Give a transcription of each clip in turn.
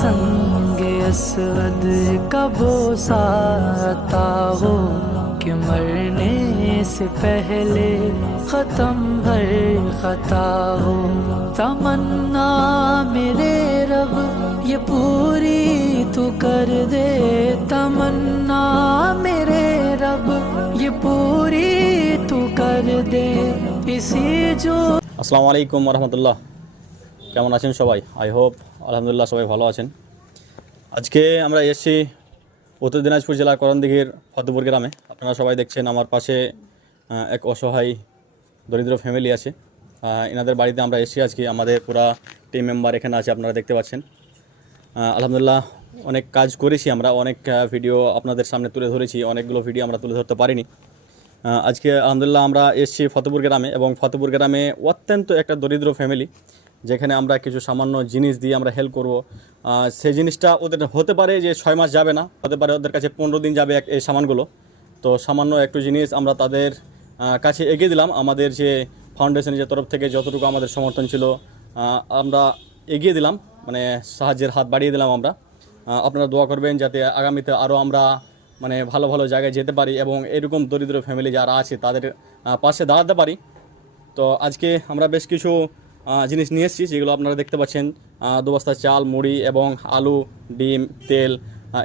संगे असवद का बोसा आता हो कि मरने से पहले खत्म भर खता हो। तमन्ना मेरे रब ये पूरी तू कर दे, तमन्ना मेरे रब ये पूरी तू कर दे इसी जो। আসসালামু আলাইকুম রহমতুল্লাহ, কেমন আছেন সবাই? আই হোপ আলহামদুলিল্লাহ সবাই ভালো আছেন। আজকে আমরা এসেছি উত্তর দিনাজপুর জেলার করণদিঘির ফতেপুর গ্রামে। আপনারা সবাই দেখছেন আমার পাশে এক অসহায় দরিদ্র ফ্যামিলি আছে। এনাদের বাড়িতে আমরা এসেছি আজকে। আমাদের পুরা টিম মেম্বার এখানে আছে, আপনারা দেখতে পাচ্ছেন। আলহামদুলিল্লাহ অনেক কাজ করেছি আমরা, অনেক ভিডিও আপনাদের সামনে তুলে ধরেছি, অনেকগুলো ভিডিও আমরা তুলে ধরতে পারিনি। আজকে আলহামদুলিল্লাহ আমরা এসেছি ফতেপুর গ্রামে, এবং ফতেপুর গ্রামে অত্যন্ত একটা দরিদ্র ফ্যামিলি, যেখানে আমরা কিছু সামান্য জিনিস দিয়ে আমরা হেল্প করব। সেই জিনিসটা ওদের হতে পারে যে 6 মাস যাবে না, হতে পারে ওদের কাছে 15 দিন যাবে এই সামানগুলো। তো সামান্য একটু জিনিস আমরা তাদের কাছে এগিয়ে দিলাম। আমাদের যে ফাউন্ডেশনের যে তরফ থেকে যতটুকু আমাদের সমর্থন ছিল আমরা এগিয়ে দিলাম, মানে সাহায্যের হাত বাড়িয়ে দিলাম আমরা। আপনারা দোয়া করবেন যাতে আগামীতে আরও আমরা মানে ভালো ভালো জায়গায় যেতে পারি এবং এরকম দরিদ্র ফ্যামিলি যারা আছে তাদের পাশে দাঁড়াতে পারি। তো আজকে আমরা বেশ কিছু জিনিস নিয়ে এসেছি, যেগুলো আপনারা দেখতে পাচ্ছেন। 2 বস্তা চাল, মুড়ি এবং আলু, ডিম, তেল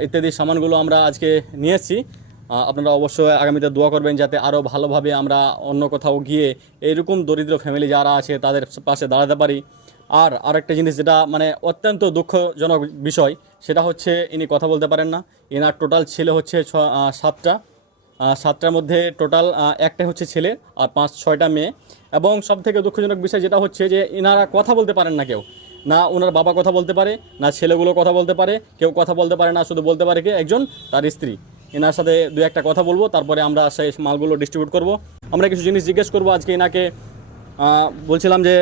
ইত্যাদি সামানগুলো আমরা আজকে নিয়ে এসেছি। আপনারা অবশ্যই আগামীতে দোয়া করবেন যাতে আরও ভালোভাবে আমরা অন্য কোথাও গিয়ে এইরকম দরিদ্র ফ্যামিলি যারা আছে তাদের পাশে দাঁড়াতে পারি। আর আরেকটা জিনিস যেটা মানে অত্যন্ত দুঃখজনক বিষয়, সেটা হচ্ছে ইনি কথা বলতে পারেন না। এনার টোটাল ছেলে হচ্ছে 7টার মধ্যে টোটাল একটাই হচ্ছে ছেলে আর 5-6টা মেয়ে। এবং সবথেকে দুঃখজনক বিষয় যেটা হচ্ছে যে এনারা কথা বলতে পারেন না, কেউ না ওনার বাবা কথা বলতে পারে, না ছেলেগুলো কথা বলতে পারে, কেউ কথা বলতে পারে না। শুধু বলতে পারে কি একজন তার স্ত্রী। এনার সাথে 2-1টা কথা বলবো, তারপরে আমরা সেই মালগুলো ডিস্ট্রিবিউট করব। আমরা কিছু জিনিস জিজ্ঞেস করবো আজকে এনাকে। বলছিলাম যে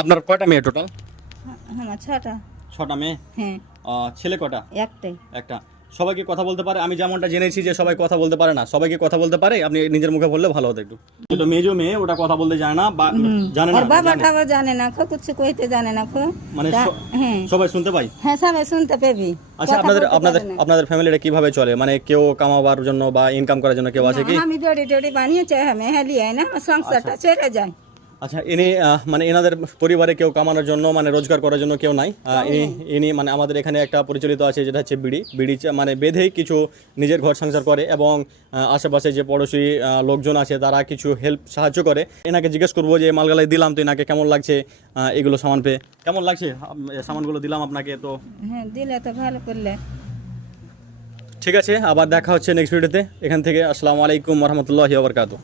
আপনার কয়টা মেয়ে টোটাল? আমার 6টা মেয়ে। হ্যাঁ। ছেলে কটা? একটাই। একটা। সবাইকে কথা বলতে পারে? আমি যেমনটা জেনেছি যে সবাই কথা বলতে পারে না, সবাইকে কথা বলতে পারে? আপনি নিজের মুখে বললে ভালো হতো একটু। তো মেজো মেয়ে ওটা কথা বলতে জানে না, জানে না, আর বাবাটাও জানে না, কিছু কইতে জানে না। মানে হ্যাঁ সবাই শুনতে পাই? হ্যাঁ সবাই শুনতে পাবি। আচ্ছা, আপনাদের ফ্যামিলিটা কিভাবে চলে? মানে কেউ কামাবার জন্য বা ইনকাম করার জন্য কেউ আছে কি? আমি দড়ি বানিয়েছে আমি হেলিয়ে না, সংসারটা চলে যায়। আচ্ছা, ইনি মানে এনাদের পরিবারে কেউ কামানোর জন্য মানে রোজগার করার জন্য কেউ নাই। ইনি মানে আমাদের এখানে একটা পরিচালিত আছে যেটা হচ্ছে বিড়ি মানে বেঁধেই কিছু নিজের ঘর সংসার করে, এবং আশেপাশে যে পড়োশি লোকজন আছে তারা কিছু হেল্প সাহায্য করে। এনাকে জিজ্ঞেস করবো যে মালগালাই দিলাম, তো এনাকে কেমন লাগছে এগুলো সামান পেয়ে? কেমন লাগছে সামানগুলো দিলাম আপনাকে? তো হ্যাঁ দিলে তো ভালো করলে। ঠিক আছে, আবার দেখা হচ্ছে নেক্সট ভিডিওতে। এখান থেকে আসসালামু আলাইকুম রহমতুল্লাহি ওয়া বারাকাতুহু।